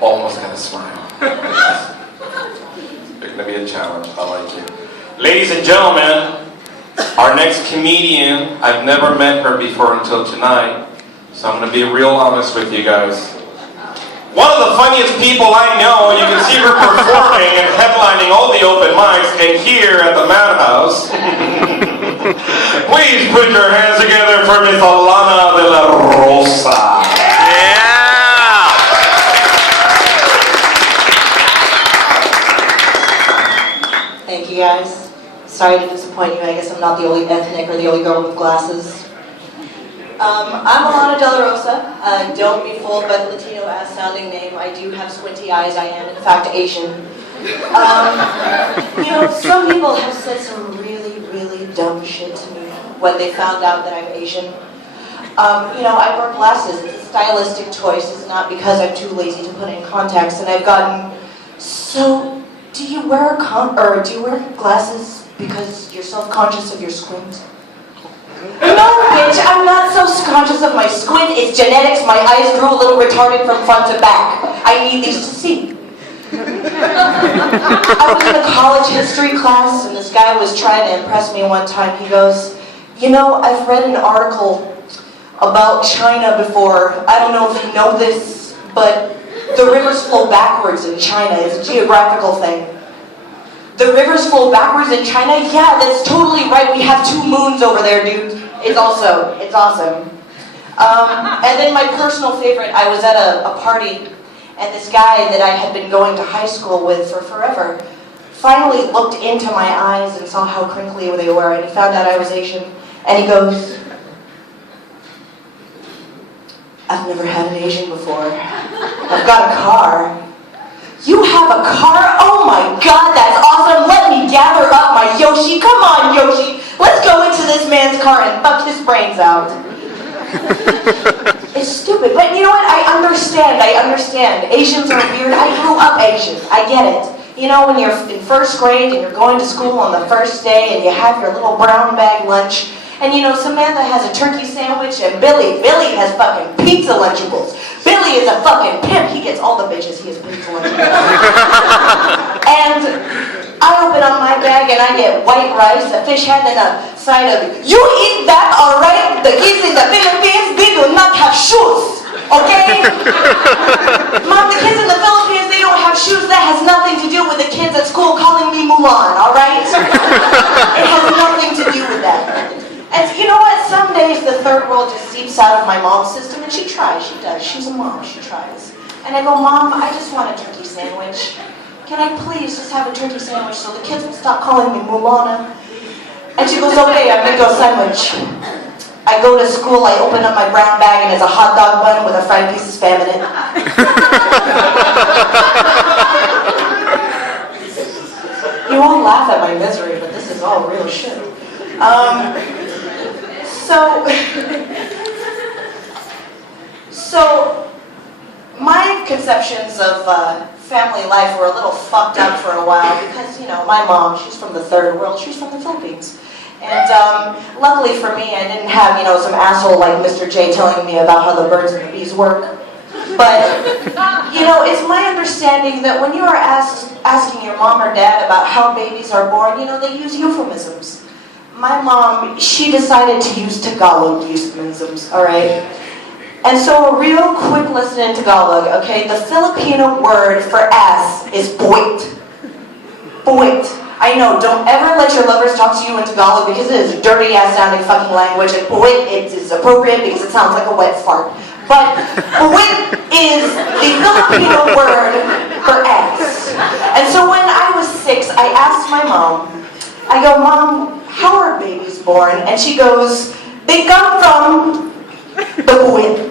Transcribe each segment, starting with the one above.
almost gonna smile. It's gonna be a challenge. I like it. Ladies and gentlemen, our next comedian, I've never met her before until tonight, so I'm gonna be real honest with you guys. One of the funniest people I know, and you can see her performing and headlining all the open mics, and here at the Madhouse. Please put your hands together for Miss Alana de la Rosa. Yeah! Thank you guys. Sorry to disappoint you. I guess I'm not the only ethnic or the only girl with glasses. I'm Alana de la Rosa. Don't be fooled by the Latino-ass sounding name. I do have squinty eyes. I am, in fact, Asian. You know, some people have said some really, really dumb shit to me when they found out that I'm Asian. You know, I wear glasses. It's a stylistic choice. It's not because I'm too lazy to put in contacts. And I've gotten so. Do you wear glasses because you're self-conscious of your squint? No, bitch, I'm not so conscious of my squint. It's genetics. My eyes grew a little retarded from front to back. I need these to see. I was in a college history class, and this guy was trying to impress me one time. He goes, you know, I've read an article about China before. I don't know if you know this, but the rivers flow backwards in China. It's a geographical thing. The rivers flow backwards in China? Yeah, that's totally right. We have 2 moons over there, dude. It's awesome. And then my personal favorite, I was at a party, and this guy that I had been going to high school with for forever finally looked into my eyes and saw how crinkly they were, and he found out I was Asian, and he goes, I've never had an Asian before. I've got a car. You have a car? Oh my god, that's awesome. Let me gather up my Yoshi. Come on, Yoshi. Let's go into this man's car and fuck his brains out. It's stupid, but you know what? I understand. Asians are weird. I grew up Asian. I get it. You know, when you're in first grade and you're going to school on the first day and you have your little brown bag lunch, and you know, Samantha has a turkey sandwich, and Billy has fucking pizza Lunchables. Billy is a fucking pimp. He gets all the bitches. He has pizza Lunchables. And I open up my bag and I get white rice, a fish head, and a side of, you eat that, alright? The kids in the Philippines, they do not have shoes. Okay? Mom, the kids in the Philippines, they don't have shoes. That has nothing to do with the kids at school calling me Mulan, alright? It has nothing to do with that. And you know what? Some days the third world just seeps out of my mom's system, and she tries. She does. She's a mom. She tries. And I go, Mom, I just want a turkey sandwich. Can I please just have a turkey sandwich so the kids will stop calling me Mulana? And she goes, okay, I'll make you a sandwich. I go to school, I open up my brown bag, and it's a hot dog bun with a fried piece of Spam in it. You won't laugh at my misery, but this is all real shit. So my conceptions of family life were a little fucked up for a while because, you know, my mom, she's from the third world, she's from the Philippines. And luckily for me, I didn't have, you know, some asshole like Mr. J telling me about how the birds and the bees work. But, you know, it's my understanding that when you are asking your mom or dad about how babies are born, you know, they use euphemisms. My mom, she decided to use Tagalog euphemisms, alright? And so a real quick lesson in Tagalog, okay? The Filipino word for ass is boit. Boit. I know, don't ever let your lovers talk to you in Tagalog because it is a dirty ass sounding fucking language, and boit is appropriate because it sounds like a wet fart. But boit is the Filipino word for ass. And so when I was 6, I asked my mom, I go, Mom, how are babies born? And she goes, they come from the buwit.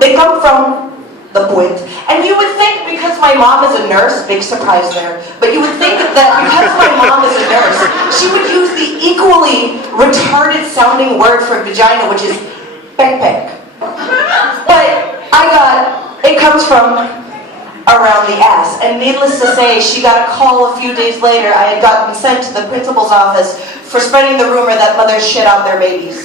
They come from the buwit. And you would think because my mom is a nurse, big surprise there, but you would think that because my mom is a nurse, she would use the equally retarded sounding word for vagina, which is pek-pek. But it comes from around the ass. And needless to say, she got a call a few days later. I had gotten sent to the principal's office for spreading the rumor that mothers shit out their babies.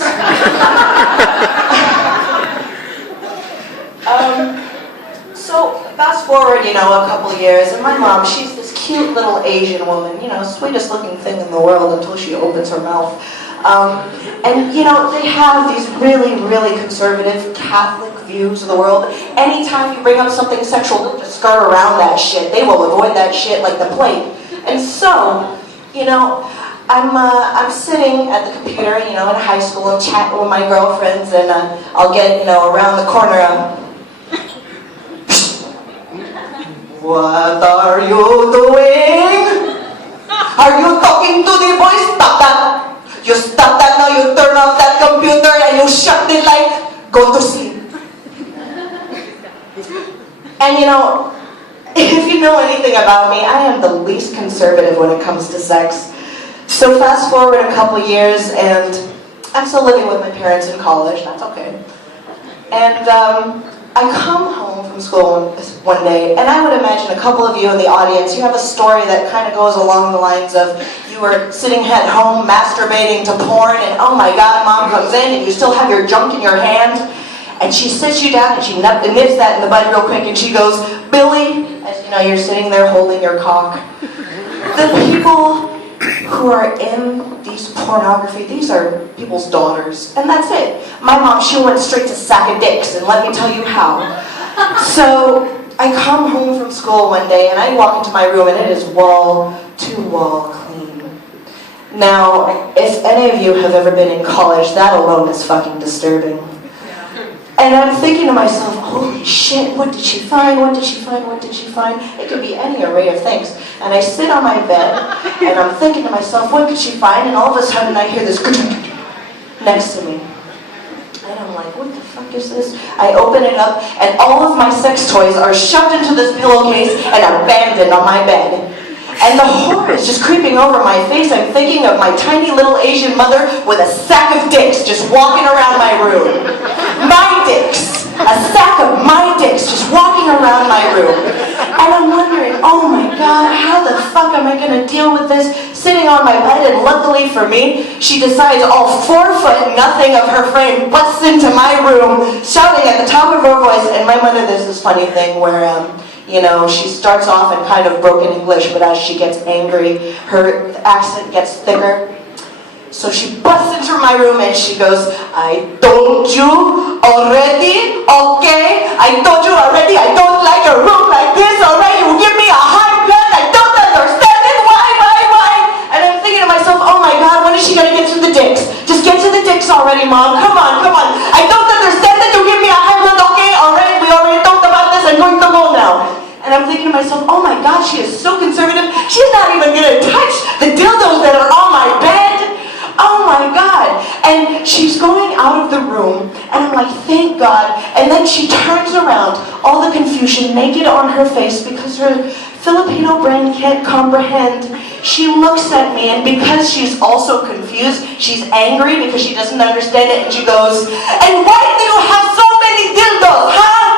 So fast forward, a couple of years, and my mom, she's this cute little Asian woman, sweetest looking thing in the world until she opens her mouth. And they have these really, really conservative Catholic views of the world. Anytime you bring up something sexual, they'll just skirt around that shit. They will avoid that shit like the plague. And so, I'm sitting at the computer, in high school, and chatting with my girlfriends, and I'll get, around the corner. What are you doing? Are you talking to the boy? Stop that! You stop that now, you turn off that computer and you shut the light. Go to sleep. And if you know anything about me, I am the least conservative when it comes to sex. So fast forward a couple years and I'm still living with my parents in college, that's okay. And I come home from school one day, and I would imagine a couple of you in the audience, you have a story that kind of goes along the lines of you were sitting at home masturbating to porn, and oh my god, mom comes in and you still have your junk in your hand, and she sits you down and she nips that in the bud real quick and she goes, Billy, as you're sitting there holding your cock. The people who are in these pornography, these are people's daughters, and that's it. My mom, she went straight to sack of dicks, and let me tell you how. So I come home from school one day, and I walk into my room, and it is wall to wall clean. Now, if any of you have ever been in college, that alone is fucking disturbing. And I'm thinking to myself, holy shit, what did she find? What did she find? What did she find? It could be any array of things. And I sit on my bed, and I'm thinking to myself, what could she find? And all of a sudden I hear this next to me. And I'm like, what the fuck is this? I open it up, and all of my sex toys are shoved into this pillowcase and abandoned on my bed. And the horror is just creeping over my face. I'm thinking of my tiny little Asian mother with a sack of dicks just walking around my room. My dicks! A sack of my dicks just walking around my room. And I'm wondering, oh my god, how the fuck am I going to deal with this? Sitting on my bed, and luckily for me, she decides all 4 foot nothing of her frame busts into my room, shouting at the top of her voice. And my mother does this funny thing where, she starts off in kind of broken English, but as she gets angry, her accent gets thicker. So she busts into my room and she goes, I told you already, okay? I told you already, I don't like a room like this, alright? You give me a high blood, I don't understand it, why? And I'm thinking to myself, oh my god, when is she gonna get to the dicks? Just get to the dicks already, mom, come on. I don't understand that you give me a high blood, okay? Alright, we already talked about this, I'm going to go now. And I'm thinking to myself, oh my god, she is so conservative, she's not even gonna touch the dildos that are on my bed. Oh my god. And she's going out of the room, and I'm like, thank god. And then she turns around, all the confusion naked on her face because her Filipino brain can't comprehend. She looks at me, and because she's also confused, she's angry because she doesn't understand it, and she goes, and why do you have so many dildos, huh?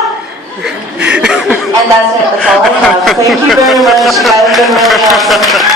And that's it, that's all I have. Thank you very much, you guys have been really awesome.